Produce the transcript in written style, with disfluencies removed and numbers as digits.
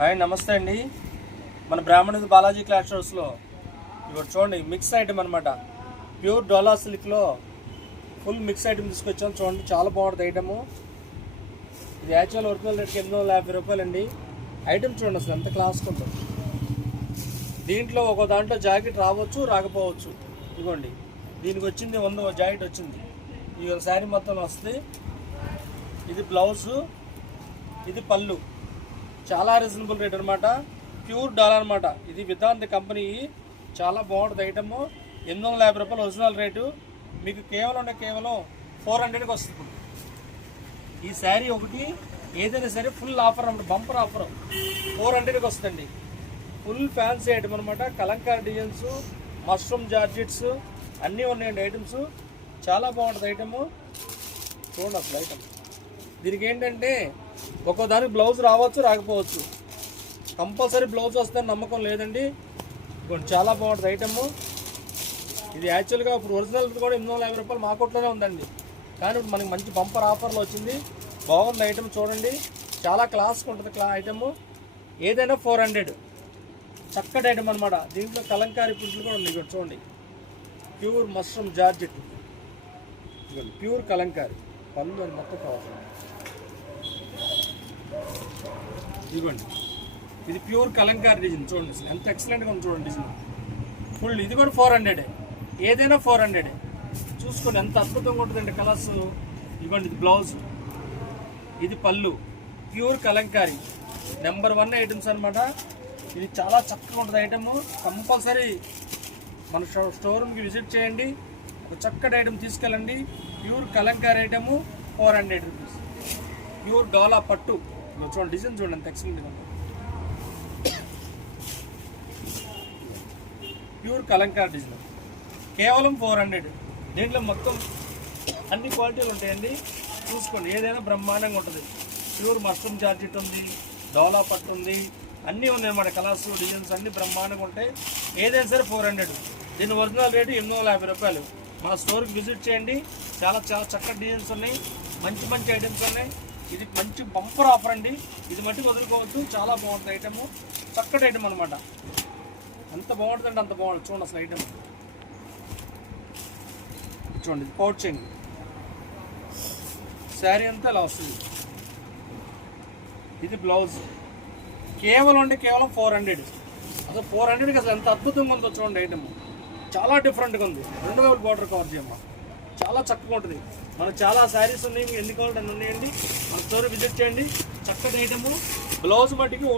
Hi నమస్తే అండి. మన బ్రాహ్మణ బాలాజీ క్లాస్ హౌస్లో ఇక్కడ చూడండి మిక్స్ ఐటమ్ అనమాట. ప్యూర్ డోలా సిల్క్లో ఫుల్ మిక్స్ ఐటమ్ తీసుకొచ్చాం. చూడండి చాలా బాగుంటుంది ఐటము. ఇది యాక్చువల్ ఒరిజినల్ రేట్కి 850 రూపాయలు అండి. ఐటమ్ చూడండి అసలు ఎంత క్లాస్గా ఉంటుంది. దీంట్లో ఒక దాంట్లో జాకెట్ రావచ్చు రాకపోవచ్చు. ఇదిగోండి దీనికి వచ్చింది 100 జాకెట్ వచ్చింది. ఈ శారీ మొత్తం వస్తుంది. ఇది బ్లౌజు, ఇది పళ్ళు. చాలా రీజనబుల్ రేట్ అనమాట. ప్యూర్ డాలర్ అనమాట. ఇది విధాంత కంపెనీ. చాలా బాగుంటుంది ఐటమ్. 850 రూపాయలు ఒరిజినల్ రేటు. మీకు కేవలం 400కి వస్తుంది. ఈ శారీ ఒకటి ఏదైనా సరే ఫుల్ ఆఫర్ అన్నమాట, బంపర్ ఆఫర్ 400కి వస్తుందండి. ఫుల్ ఫ్యాన్సీ ఐటమ్ అనమాట. కలంకారీ డిజైన్స్, మష్రూమ్ జార్జెట్స్ అన్నీ ఉన్నాయండి ఐటమ్స్. చాలా బాగుంటుంది ఐటమ్. చూడండి అసలు ఐటమ్. దీనికి ఏంటంటే ఒక్కో దానికి బ్లౌజ్ రావచ్చు రాకపోవచ్చు. కంపల్సరీ బ్లౌజ్ వస్తుందని నమ్మకం లేదండి. చాలా బాగుంటుంది ఐటమ్. ఇది యాక్చువల్గా ఇప్పుడు ఒరిజినల్ కూడా 850 రూపాయలు మా కొట్లోనే ఉందండి. కానీ ఇప్పుడు మనకి మంచి బంపర్ ఆఫర్లో వచ్చింది. బాగుంది ఐటమ్ చూడండి. చాలా క్లాస్గా ఉంటుంది ఐటమ్. ఏదైనా 400. చక్కటి ఐటమ్ అనమాట. దీంట్లో కలంకారీ ప్రింట్లు కూడా ఉంది. ఇక్కడ చూడండి pure mushroom georgette, pure Kalamkari పళ్ళు అని మొత్తం కావాలి. ఇదిగోండి ఇది ప్యూర్ కలంకారీ డిజైన్. చూడండి అసలు ఎంత ఎక్సలెంట్గా ఉంది. చూడండి డిజైన్ ఫుల్. ఇది కూడా 400. ఏదైనా 400. చూసుకోండి ఎంత అద్భుతంగా ఉంటుందండి కలర్స్. ఇదిగోండి ఇది బ్లౌజ్, ఇది పళ్ళు. ప్యూర్ కలంకారీ నెంబర్ 1 ఐటమ్స్ అనమాట. ఇది చాలా చక్కగా ఉంటుంది ఐటమ్. కంపల్సరీ మన స్టోరూమ్కి విజిట్ చేయండి. ఒక చక్కటి ఐటమ్ తీసుకెళ్ళండి. Pure Kalamkari item 400 rupees. Pure డోలా పట్టు. చూడండి డిజైన్ చూడండి ఎంత ఎక్సలెంట్గా ఉంది. ప్యూర్ కలంకారీ డిజైన్ కేవలం 400. దీంట్లో మొత్తం అన్ని క్వాలిటీలు ఉంటాయండి. చూసుకోండి ఏదైనా బ్రహ్మాండంగా ఉంటుంది. ప్యూర్ మష్రూమ్ జార్జెట్ ఉంది, డోలా పట్టు ఉంది, అన్నీ ఉన్నాయి అన్నమాట. కలర్స్ డిజైన్స్ అన్నీ బ్రహ్మాండంగా ఉంటాయి. ఏదైనా సరే 400. దీని ఒరిజినల్ రేటు 850 రూపాయలు. మా స్టోర్కి విజిట్ చేయండి. చాలా చాలా చక్కటి డిజైన్స్ ఉన్నాయి, మంచి మంచి ఐటమ్స్ ఉన్నాయి. ఇది మంచి బంపర్ ఆఫర్ అండి. ఇది మట్టికి వదులుకోవద్దు. చాలా బాగుంటుంది ఐటమ్. చక్కటి ఐటమ్ అనమాట. ఎంత బాగుంటుందంటే అంత బాగుంటుంది. చూడండి అసలు ఐటమ్ చూడండి. పౌచ్ చెంగ్ శారీ అంతా ఇలా వస్తుంది. ఇది బ్లౌజ్. కేవలం 400. అసలు 400కి అసలు ఎంత అద్భుతంగా ఉందో చూడండి ఐటమ్. చాలా డిఫరెంట్గా ఉంది. 2 వైపులు బార్డర్ కవర్ చేయమ్మా. చాలా చక్కగా ఉంటుంది. మనకు చాలా శారీస్ ఉన్నాయి. మీకు ఎన్ని కావాలంటే అన్నీ ఉన్నాయండి. మన స్టోర్ విజిట్ చేయండి. చక్కటి ఐటమ్. బ్లౌజ్ మట్టికి